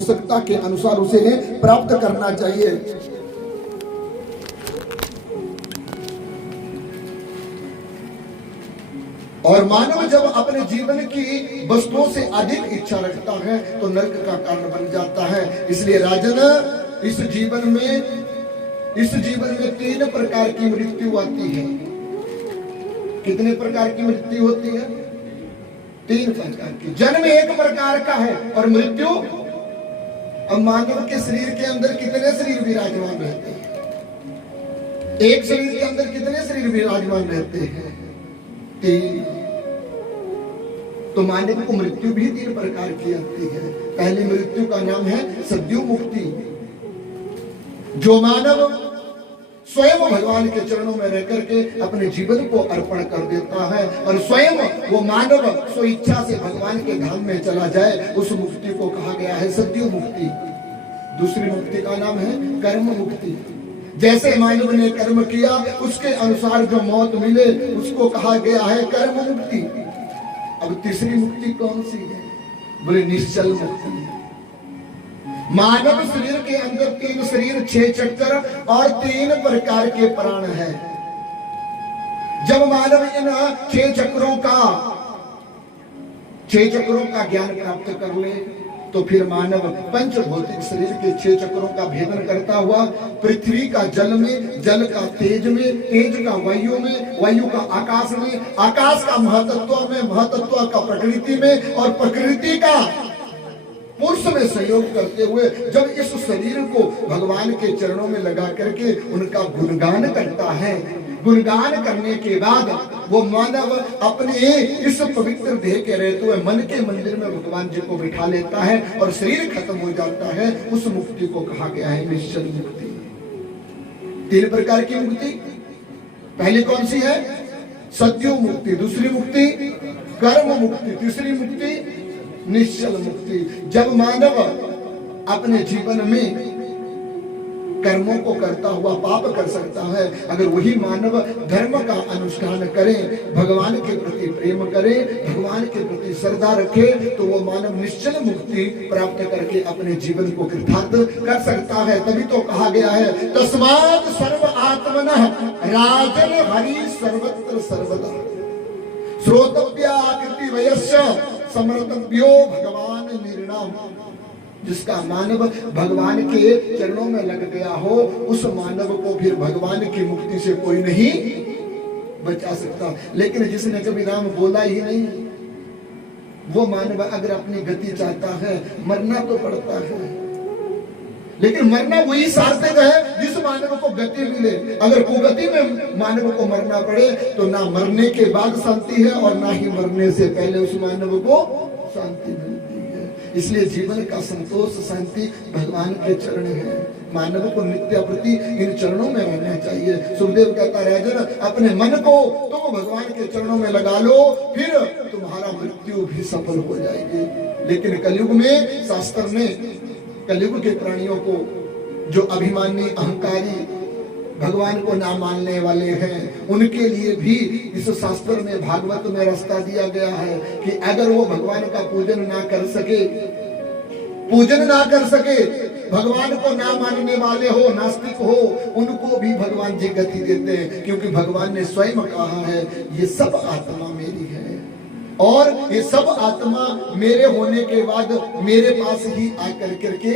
आवश्यकता के अनुसार उसे प्राप्त करना चाहिए। और मानव जब अपने जीवन की वस्तुओं से अधिक इच्छा रखता है तो नरक का कारण बन जाता है। इसलिए राजन, इस जीवन में 3 प्रकार की मृत्यु आती है। कितने प्रकार की मृत्यु होती है? 3 प्रकार की। जन्म 1 प्रकार का है और मृत्यु। अब मानव के शरीर के अंदर कितने शरीर विराजमान रहते हैं? एक शरीर के अंदर कितने शरीर विराजमान रहते हैं? 3। तो मानव को मृत्यु भी 3 प्रकार की आती है। पहली मृत्यु का नाम है सद्यो मुक्ति। जो मानव स्वयं भगवान के चरणों में रह करके अपने जीवन को अर्पण कर देता है और स्वयं वो मानव स्व इच्छा से भगवान के धाम में चला जाए, उस मुक्ति को कहा गया है सद्यो मुक्ति। दूसरी मुक्ति का नाम है कर्म मुक्ति। जैसे मानव ने कर्म किया उसके अनुसार जो मौत मिले उसको कहा गया है कर्म मुक्ति। अब तीसरी मुक्ति कौन सी है? बोले निश्चल मुक्ति। मानव शरीर के अंदर 3 शरीर, 6 चक्कर और 3 प्रकार के प्राण है। जब मानव इन 6 चक्रों का ज्ञान प्राप्त कर ले तो फिर मानव पंच भौतिक शरीर के 6 चक्रों का भेदन करता हुआ पृथ्वी का जल में, जल का तेज में, तेज का वायु में, वायु का आकाश में, आकाश का महतत्व में, महतत्व का प्रकृति में और प्रकृति का पुरुष में सहयोग करते हुए जब इस शरीर को भगवान के चरणों में लगा करके उनका गुणगान करता है, गुणगान करने के बाद वो मानव अपने इस पवित्र देह के रहते हुए मन के मंदिर में भगवान जी को बिठा लेता है और शरीर खत्म हो जाता है। उस मुक्ति को कहा गया है निश्चल मुक्ति। 3 प्रकार की मुक्ति। पहली कौन सी है? सद्यो मुक्ति। दूसरी मुक्ति कर्म मुक्ति। तीसरी मुक्ति निश्चल मुक्ति। जब मानव अपने जीवन में कर्मों को करता हुआ पाप कर सकता है, अगर वही मानव धर्म का अनुष्ठान करे, भगवान के प्रति प्रेम करे, भगवान के प्रति श्रद्धा रखे, तो वो मानव निश्चल मुक्ति प्राप्त करके अपने जीवन को कृतार्थ कर सकता है। तभी तो कहा गया है तस्मात् सर्व आत्मनः राजन हरि सर्वत्र सर्वदा श्रोतव्याकृति वयस्य समर्तव्यो भगवान निर्णाम। जिसका मानव भगवान के चरणों में लग गया हो उस मानव को फिर भगवान की मुक्ति से कोई नहीं बचा सकता। लेकिन जिसने कभी नाम बोला ही नहीं, वो मानव अगर अपनी गति चाहता है मरना तो पड़ता है, लेकिन मरना वही सार्थक है जिस मानव को गति मिले। अगर कुगति में मानव को मरना पड़े तो ना मरने के बाद शांति है और ना ही मरने से पहले उस मानव को शांति मिलती है। इसलिए जीवन का संतोष, शांति भगवान के चरण है। मानव को नित्य प्रति इन चरणों में रहना चाहिए। सुखदेव कहता राजन, अपने मन को तुम भगवान के चरणों में लगा लो, फिर तुम्हारा मृत्यु भी सफल हो जाएगी। लेकिन कलयुग में शास्त्र ने कलयुग के प्राणियों को, जो अभिमानी, अहंकारी, भगवान को ना मानने वाले हैं, उनके लिए भी इस शास्त्र में, भागवत में रास्ता दिया गया है कि अगर वो भगवान का पूजन ना कर सके, भगवान को ना मानने वाले हो, नास्तिक हो, उनको भी भगवान जी गति देते हैं। क्योंकि भगवान ने स्वयं कहा है ये सब आत्मा मेरी है और ये सब आत्मा मेरे होने के बाद मेरे पास ही आकर करके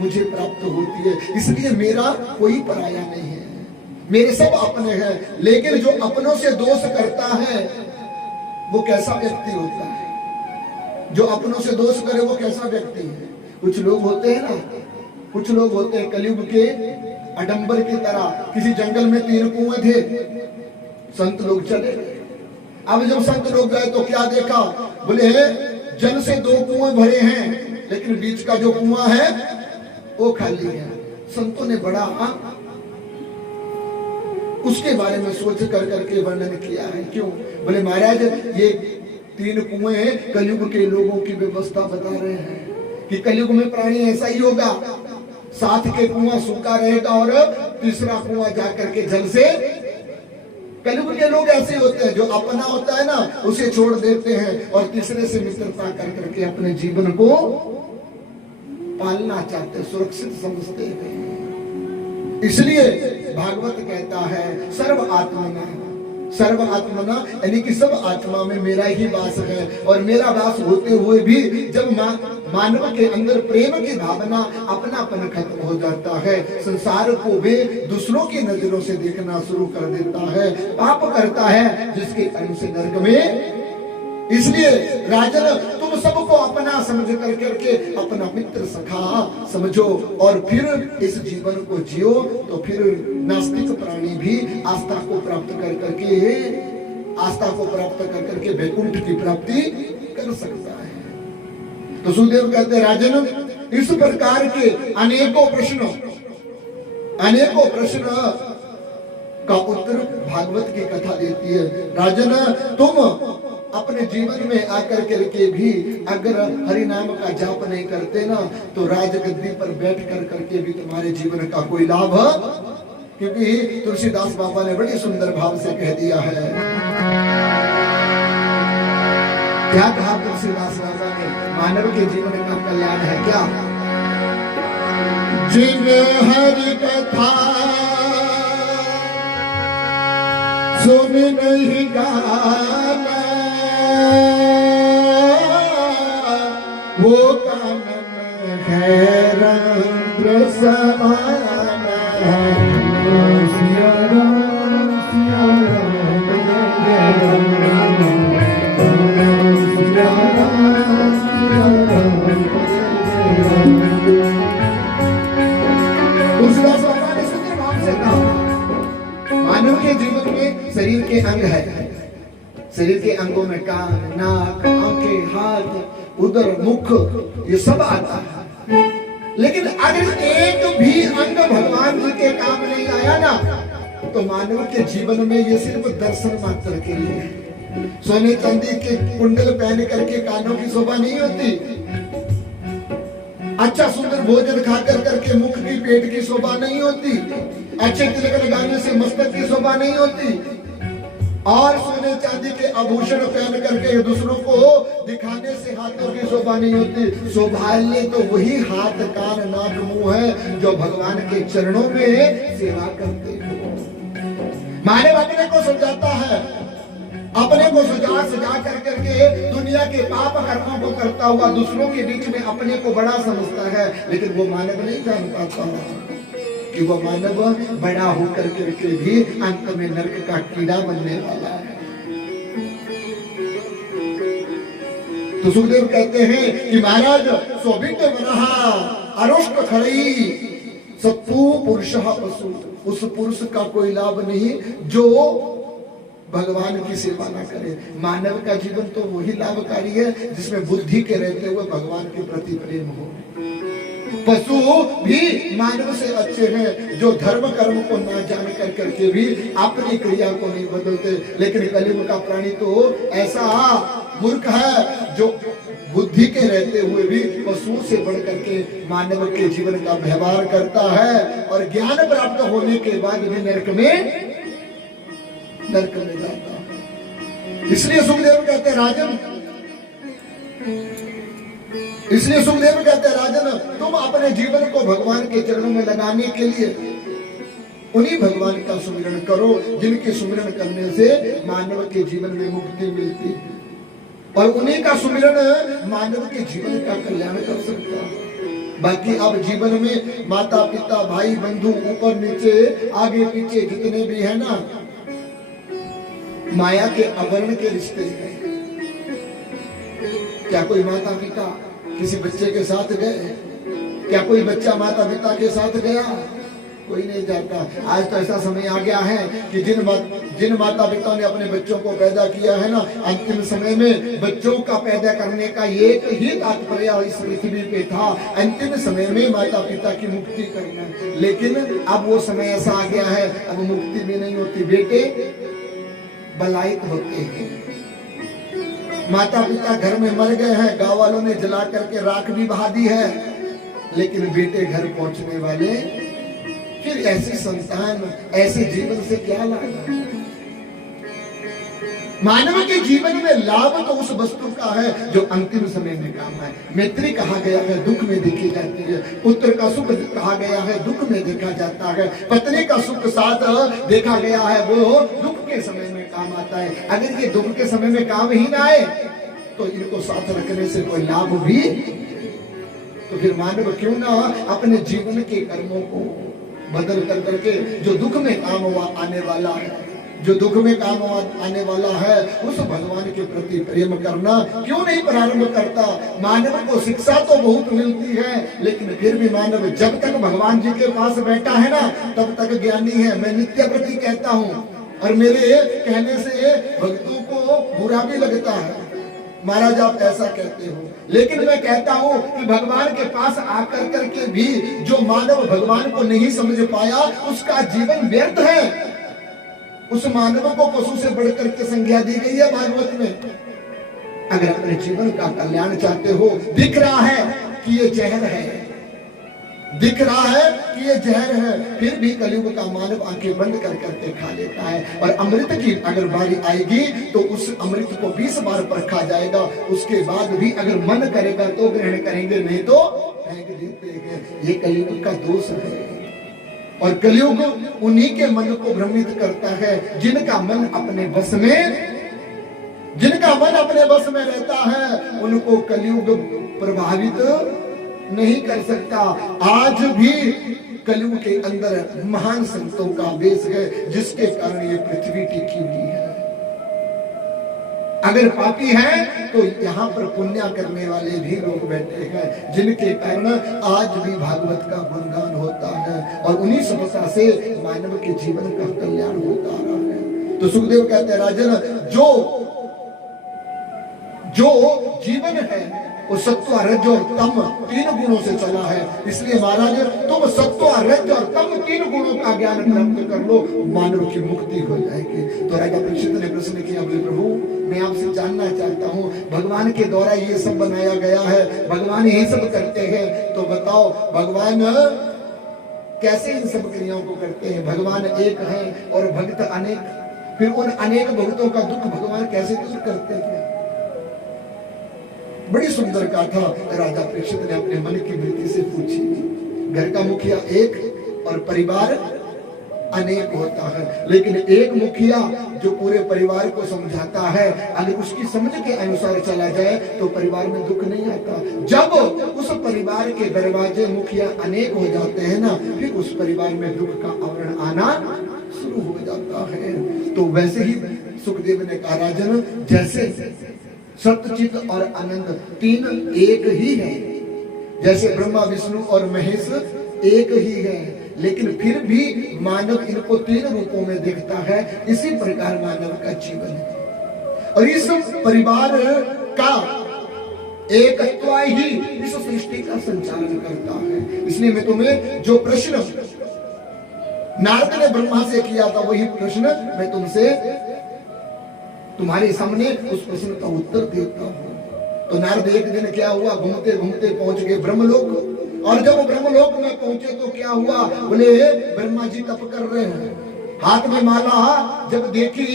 मुझे प्राप्त होती है। इसलिए मेरा कोई पराया नहीं है, मेरे सब अपने हैं। लेकिन जो अपनों से दोष करता है वो कैसा व्यक्ति होता है? जो अपनों से दोष करे वो कैसा व्यक्ति है? कुछ लोग होते हैं ना, कुछ लोग होते हैं कलयुग के अडंबर की तरह। किसी जंगल में 3 कुएं थे, संत लोग चले गए। अब जब संत लोग गए तो क्या देखा? बोले जल से 2 कुएं भरे हैं लेकिन बीच का जो कुआं है वो खाली है। संतों ने बड़ा उसके बारे में सोच कर करके वर्णन किया है। क्यों? बोले महाराज ये 3 कुएं कलयुग के लोगों की व्यवस्था बता रहे हैं कि कलयुग में प्राणी ऐसा ही होगा, 7 के कुआं सूखा रहेगा और तीसरा कुआं जाकर के जल से। कलयुग के लोग ऐसे होते हैं, जो अपना होता है ना उसे छोड़ देते हैं और तीसरे से मित्रता कर करके अपने जीवन को पालना चाहते, सुरक्षित समझते हैं। इसलिए भागवत कहता है सर्व आत्मना यानी कि सब आत्मा में मेरा ही वास है। और मेरा वास होते हुए भी जब मानव के अंदर प्रेम की भावना, अपनापन खत्म हो जाता है, संसार को वे दूसरों की नजरों से देखना शुरू कर देता है, पाप करता है, जिसके कारण से नरक में। इसलिए राजन, तुम सबको अपना समझ कर करके अपना मित्र सखा समझो और फिर इस जीवन को जियो। तो फिर नास्तिक प्राणी भी आस्था को प्राप्त कर करके वैकुंठ की प्राप्ति कर सकता है। तो सुखदेव कहते हैं राजन, इस प्रकार के अनेकों प्रश्न का उत्तर भागवत की कथा देती है। राजन, तुम अपने जीवन में आकर करके भी अगर हरि नाम का जाप नहीं करते ना, तो राजगद्दी पर बैठ कर करके भी तुम्हारे जीवन का कोई लाभ, क्योंकि तुलसीदास बाबा ने बड़े सुंदर भाव से कह दिया है। क्या कहा तुलसीदास बाबा ने? मानव के जीवन का कल्याण है क्या? जिन हरि कथा सुन नहीं गाना, वो कानन है रंध्र समान। सिया राम सिया राम जय राम, सिया राम सिया राम जय राम। तुलसीदास बाबा ने सुंदर भाव से कहा, मानव के जीवन में शरीर के अंग है। शरीर के अंगों में कान, नाक, आंखें, हाथ, उदर, मुख, ये सब आता है। लेकिन अगर एक भी अंग भगवान जी के काम नहीं आया ना, तो मानव के जीवन में ये सिर्फ दर्शन मात्र के लिए है। सोने चांदी के कुंडल पहन करके कानों की शोभा नहीं होती, अच्छा सुंदर भोजन खाकर करके मुख की, पेट की शोभा नहीं होती, अच्छे तिलक लगाने से मस्तक की शोभा नहीं होती, और सोने चांदी के आभूषण पहन करके दूसरों को दिखाने से हाथों की शोभा नहीं होती। शोभाल्य तो वही हाथ, कान, नाक, मुंह है जो भगवान के चरणों में सेवा करते हैं। मानव अपने को सजाता है, अपने को सजा कर करके दुनिया के पाप कर्मों को करता हुआ दूसरों के बीच में अपने को बड़ा समझता है। लेकिन वो मानव नहीं जान पाता कि वो मानव बड़ा होकर के भी अंत में नरक का कीड़ा बनने वाला है। तो सुखदेव कहते हैं कि महाराज, सोभित वरहा अरुष्ट खड़ई सत्तु पुरुष पशु, उस पुरुष का कोई लाभ नहीं जो भगवान की सेवा ना करे। मानव का जीवन तो वही लाभकारी है जिसमें बुद्धि के रहते हुए भगवान के प्रति प्रेम हो। पशु भी मानव से अच्छे हैं जो धर्म कर्म को ना जान कर करके भी अपनी क्रिया को नहीं बदलते। लेकिन कलियुग का प्राणी तो ऐसा मूर्ख है जो बुद्धि के रहते हुए भी पशु से बढ़ करके मानव के जीवन का व्यवहार करता है, और ज्ञान प्राप्त होने के बाद भी नरक में जाता है। इसलिए सुखदेव कहते राजन, तुम अपने जीवन को भगवान के चरणों में लगाने के लिए उन्हीं भगवान का सुमिरन करो जिनके सुमिरन करने से मानव के जीवन में मुक्ति मिलती है, और उन्हीं का सुमिरन मानव के जीवन का कल्याण कर सकता है। बाकी अब जीवन में माता पिता भाई बंधु ऊपर नीचे आगे पीछे जितने भी है ना, माया के आवरण के रिश्ते हैं। क्या कोई माता पिता किसी बच्चे के साथ गए? क्या कोई बच्चा माता पिता के साथ गया? कोई नहीं जाता। आज तो ऐसा समय आ गया है कि जिन माता पिता ने अपने बच्चों को पैदा किया है ना, अंतिम समय में बच्चों का पैदा करने का एक ही तात्पर्य इस पृथ्वी पे था, अंतिम समय में माता पिता की मुक्ति करना। लेकिन अब वो समय ऐसा आ गया है, अब मुक्ति भी नहीं होती, बेटे बलायित होते हैं। माता पिता घर में मर गए हैं, गांव वालों ने जला करके राख भी बहा दी है, लेकिन बेटे घर पहुंचने वाले, फिर ऐसी संतान ऐसे जीवन से क्या लाना? मानव के जीवन में लाभ तो उस वस्तु का है जो अंतिम समय में काम आए। मैत्री कहा गया है दुख में देखी जाती है, पुत्र का सुख कहा गया है दुख में देखा जाता है, पत्नी का सुख साथ देखा गया है वो दुख के समय में काम आता है। अगर ये दुख के समय में काम ही ना आए तो इनको साथ रखने से कोई लाभ भी, तो फिर मानव क्यों ना अपने जीवन के कर्मों को बदल कर करके जो दुख में काम आने वाला है, जो दुख में काम आने वाला है, उस भगवान के प्रति प्रेम करना क्यों नहीं प्रारंभ करता। मानव को शिक्षा तो बहुत मिलती है, लेकिन फिर भी मानव जब तक भगवान जी के पास बैठा है ना तब तक ज्ञानी है। मैं नित्य प्रति कहता हूँ, और मेरे कहने से भक्तों को बुरा भी लगता है, महाराज आप ऐसा कहते हो, लेकिन मैं कहता हूं कि भगवान के पास आकर करके भी जो मानव भगवान को नहीं समझ पाया उसका जीवन व्यर्थ है। उस मानव को पशु से बढ़कर के संज्ञा दी गई है भागवत में। अगर अपने जीवन का कल्याण चाहते हो, दिख रहा है कि ये जहर है, दिख रहा है कि ये जहर है, फिर भी कलयुग का मानव आंखें बंद कर करके खा लेता है। और अमृत की अगर बारी आएगी तो उस अमृत को 20 बार परखा जाएगा, उसके बाद भी अगर मन करेगा तो ग्रहण करेंगे, नहीं तो फेंक देते हैं। ये कलयुग का दोष है। और कलयुग उन्हीं के मन को भ्रमित करता है जिनका मन अपने बस में, जिनका मन अपने बस में रहता है उनको कलयुग प्रभावित नहीं कर सकता। आज भी कलयुग के अंदर महान संतों का वेश है जिसके कारण ये पृथ्वी टिकी हुई है। अगर पापी हैं तो यहाँ पर पुण्य करने वाले भी लोग बैठे हैं जिनके कारण आज भी भागवत का गुणगान होता है और उन्हीं सफलता से मानव के जीवन का कल्याण होता रहा है। तो सुखदेव कहते हैं राजन, जो जीवन है वो सत्व रज और तम 3 गुणों से चला है। इसलिए महाराज तुम सत्व रज और तम 3 गुणों का ज्ञान प्राप्त कर लो, मानव की मुक्ति हो जाएगी। तो राजा परीक्षित ने प्रश्न किया, बोले प्रभु मैं आपसे जानना चाहता हूँ, भगवान के द्वारा ये सब बनाया गया है, भगवान यही सब करते हैं, तो बताओ भगवान कैसे इन सब क्रियाओं को करते हैं? भगवान एक है और भक्त अनेक, फिर उन अनेक भक्तों का दुख भगवान कैसे दूर करते हैं? बड़ी सुंदर गाथा राजा परीक्षित ने अपने मन की वृत्ति से पूछी। घर का मुखिया एक और परिवार अनेक होता है, लेकिन एक मुखिया जो पूरे परिवार को समझाता है, अगर उसकी समझ के अनुसार चला जाए तो परिवार में दुख नहीं आता। जब उस परिवार के दरवाजे मुखिया अनेक हो जाते हैं ना, फिर उस परिवार में दुख का आवरण आना शुरू हो जाता है। तो वैसे ही सुखदेव ने कहा राजन, जैसे सत्यचित और अनंत 3 एक ही है, जैसे ब्रह्मा विष्णु और महेश एक ही है, लेकिन फिर भी मानव इनको 3 रूपों में देखता है। इसी प्रकार मानव का जीवन है और इस परिवार का एकत्व ही इस सृष्टि का संचालन करता है। इसलिए मैं तुम्हें जो प्रश्न नारद ने ब्रह्मा से किया था वही प्रश्न मैं तुमसे तुम्हारे सामने उस प्रश्न का उत्तर देता हूँ। तो नारद एक दिन क्या हुआ, घूमते घूमते पहुंच गए ब्रह्मलोक, और जब ब्रह्मलोक में पहुंचे तो क्या हुआ, बोले ब्रह्मा जी तप कर रहे हैं, हाथ में माला जब देखी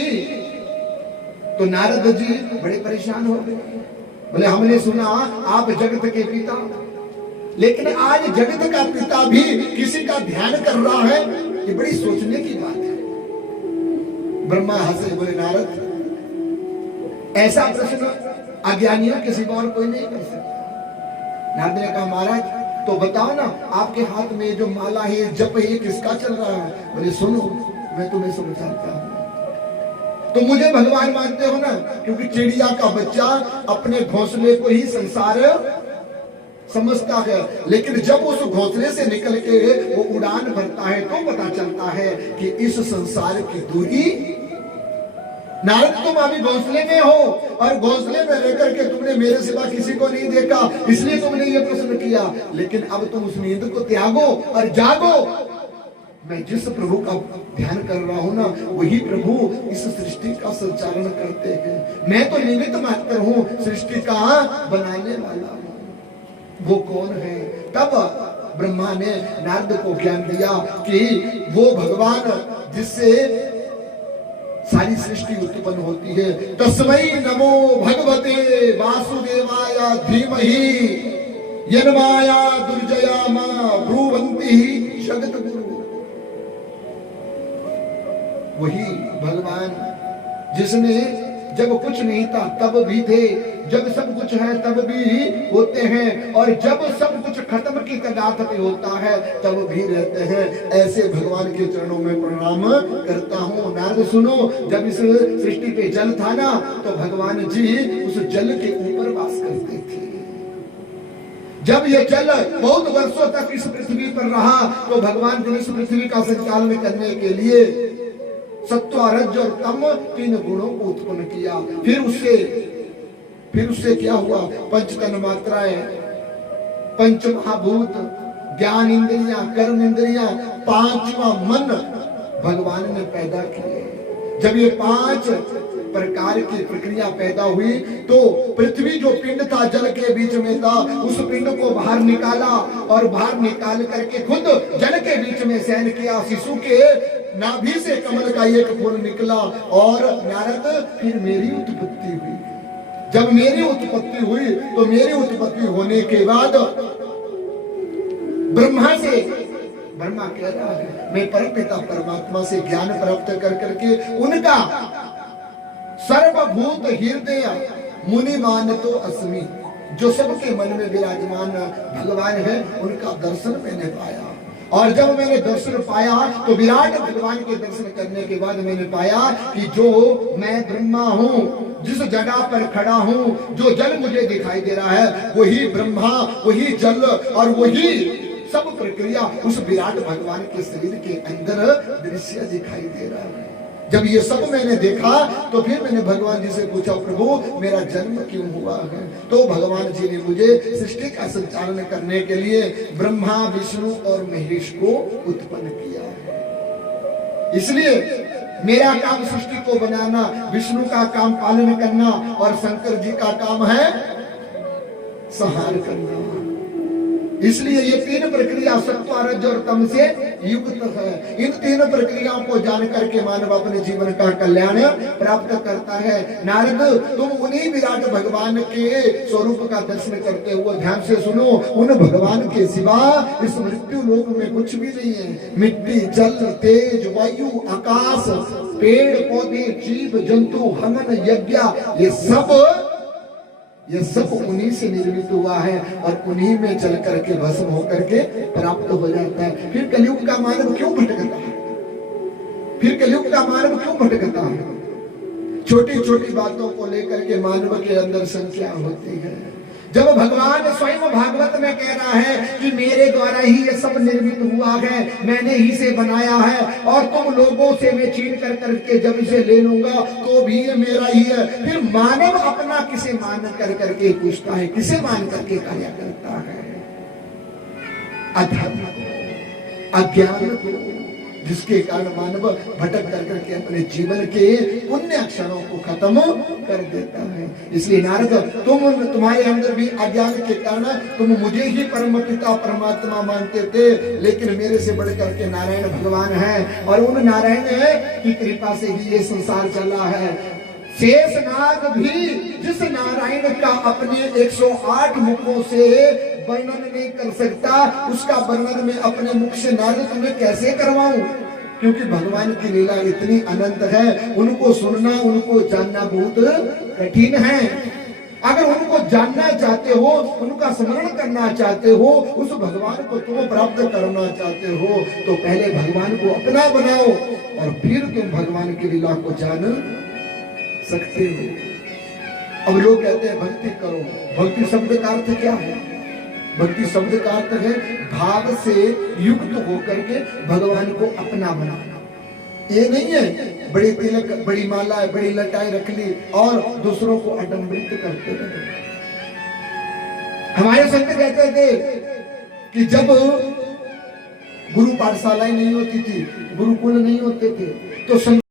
तो नारद जी बड़े परेशान हो गए। बोले हमने सुना आप जगत के पिता, लेकिन आज जगत का पिता भी किसी का ध्यान कर रहा है, ये बड़ी सोचने की बात है। ब्रह्मा हंसे, बोले नारद ऐसा प्रश्न अज्ञानियों के सिवा और कोई नहीं कर सकता। नारद ने कहा महाराज तो बताओ ना, आपके हाथ में जो माला है जप है किसका चल रहा है? बोले सुनो मैं तुम्हें समझाता हूँ। तो मुझे भगवान मानते हो ना, क्योंकि चिड़िया का बच्चा अपने घोंसले को ही संसार समझता है, लेकिन जब उस घोंसले से निकल के वो उड़ान भरता है तो पता चलता है कि इस संसार की दूरी। नारद तुम अभी घोंसले में हो और घोंसले में रहकर के तुमने मेरे सिवा किसी को नहीं देखा, इसलिए तुमने ये प्रश्न किया, लेकिन अब तुम उस नींद को त्यागो और जागो। मैं जिस प्रभु का ध्यान कर रहा हूँ ना, वही प्रभु इस सृष्टि का संचालन करते हैं। मैं तो निमित्त मात्र हूँ, सृष्टि का बनाने वाला हूँ। वो कौन है? तब ब्रह्मा ने नारद को ज्ञान दिया कि वो भगवान जिससे सारी सृष्टि उत्पन्न होती है। तस्मै नमो भगवते वासुदेवाय धीमहि यन्माया दुर्जया मां ब्रुवन्ति जगत गुरु। वही भगवान जिसने जब कुछ नहीं था तब भी थे, जब सब कुछ है तब भी होते हैं, और जब सब कुछ खत्म की कगार पे होता है तब भी रहते हैं। ऐसे भगवान के चरणों में प्रणाम करता हूँ। नारद सुनो, जब इस सृष्टि पे जल था ना तो भगवान जी उस जल के ऊपर वास करते थे। जब ये जल बहुत वर्षों तक इस पृथ्वी पर रहा तो भगवान जी ने इस पृथ्वी का संचालन करने के लिए सत्व रज और तम 3 गुणों को उत्पन्न किया। फिर उससे क्या हुआ? पंच तन मात्राएं, पंच महाभूत, ज्ञान इंद्रियां, कर्म इंद्रियां, 5वां मन भगवान ने पैदा किए। जब ये 5 प्रकार की प्रक्रिया पैदा हुई तो पृथ्वी जो पिंड था जल के बीच में था, उस पिंड को बाहर निकाला और बाहर निकाल करके खुद जल के बीच में शयन किया। शिशु के नाभि से कमल का एक फूल निकला और नारद फिर मेरी उत्पत्ति हुई। जब मेरी उत्पत्ति हुई तो मेरी उत्पत्ति होने के बाद ब्रह्मा कह रहा है मैं परमपिता परमात्मा से ज्ञान प्राप्त कर करके उनका सर्वभूत हृदय मुनि मानतो अस्मि, जो सबके मन में विराजमान भगवान है उनका दर्शन मैंने पाया। और जब मैंने दर्शन पाया तो विराट भगवान के दर्शन करने के बाद मैंने पाया कि जो मैं ब्रह्मा हूँ, जिस जगह पर खड़ा हूँ, जो जल मुझे दिखाई दे रहा है वही ब्रह्मा, वही जल और वही सब प्रक्रिया उस विराट भगवान के शरीर के अंदर दृश्य दिखाई दे रहा है। जब ये सब मैंने देखा तो फिर मैंने भगवान जी से पूछा प्रभु मेरा जन्म क्यों हुआ है? तो भगवान जी ने मुझे सृष्टि का संचालन करने के लिए ब्रह्मा विष्णु और महेश को उत्पन्न किया है। इसलिए मेरा काम सृष्टि को बनाना, विष्णु का काम पालन करना और शंकर जी का काम है संहार करना। इसलिए ये 3 प्रक्रिया सत्व रज और तम से युक्त है। इन 3 प्रक्रियाओं को जान करके मानव अपने जीवन का कल्याण प्राप्त करता है। नारद तुम उन्हीं विराट भगवान के स्वरूप का दर्शन करते हुए ध्यान से सुनो, उन भगवान के सिवा इस मृत्यु लोक में कुछ भी नहीं है। मिट्टी, जल, तेज, वायु, आकाश, पेड़ पौधे, जीव जंतु, हवन, यज्ञ, ये सब उन्हीं से निर्मित हुआ है और उन्हीं में चल करके भस्म होकर के प्राप्त हो जाता है। फिर कलयुग का मानव क्यों भटकता है? छोटी छोटी बातों को लेकर के मानव के अंदर संख्या होती है। जब भगवान स्वयं भागवत में कह रहा है कि मेरे द्वारा ही ये सब निर्मित हुआ है, मैंने ही से बनाया है और तुम लोगों से मैं छीन कर करके जब इसे ले लूंगा तो भी ये मेरा ही है। फिर मानव अपना किसे मान कर करके पूछता है, किसे मान करके कार्य करता है? अधर्म, अज्ञान को, जिसके कारण मानव भटक कर करके अपने जीवन के पुण्य क्षणों को खत्म कर देता है। इसलिए नारद तुम्हारे अंदर भी अज्ञान के कारण तुम मुझे ही परम पिता परमात्मा मानते थे, लेकिन मेरे से बढ़ करके नारायण भगवान है और उन नारायण की कृपा से ही ये संसार चला है। शेषनाग भी जिस नारायण का अपने 108 मुखों से वर्णन नहीं कर सकता, उसका वर्णन मैं अपने मुख से नारद तुम्हें कैसे करवाऊं? क्योंकि भगवान की लीला इतनी अनंत है, उनको सुनना, उनको जानना बहुत कठिन है। अगर उनको जानना चाहते हो, उनका स्मरण करना चाहते हो, उस भगवान को तुम प्राप्त करना चाहते हो तो पहले भगवान को अपना बनाओ और फिर तुम भगवान की लीला को जान सकते हो। अब लोग कहते हैं भक्ति करो। भक्ति शब्द का अर्थ क्या है? भक्ति शब्द का अर्थ है भाव से युक्त होकर के भगवान को अपना बनाना। ये नहीं है बड़ी तिलक, बड़ी माला, बड़ी लटाई रख ली और दूसरों को आडंबरित करते रहे। हमारे संत कहते थे कि जब गुरु पाठशालाएं नहीं होती थी, गुरुकुल नहीं होते थे, तो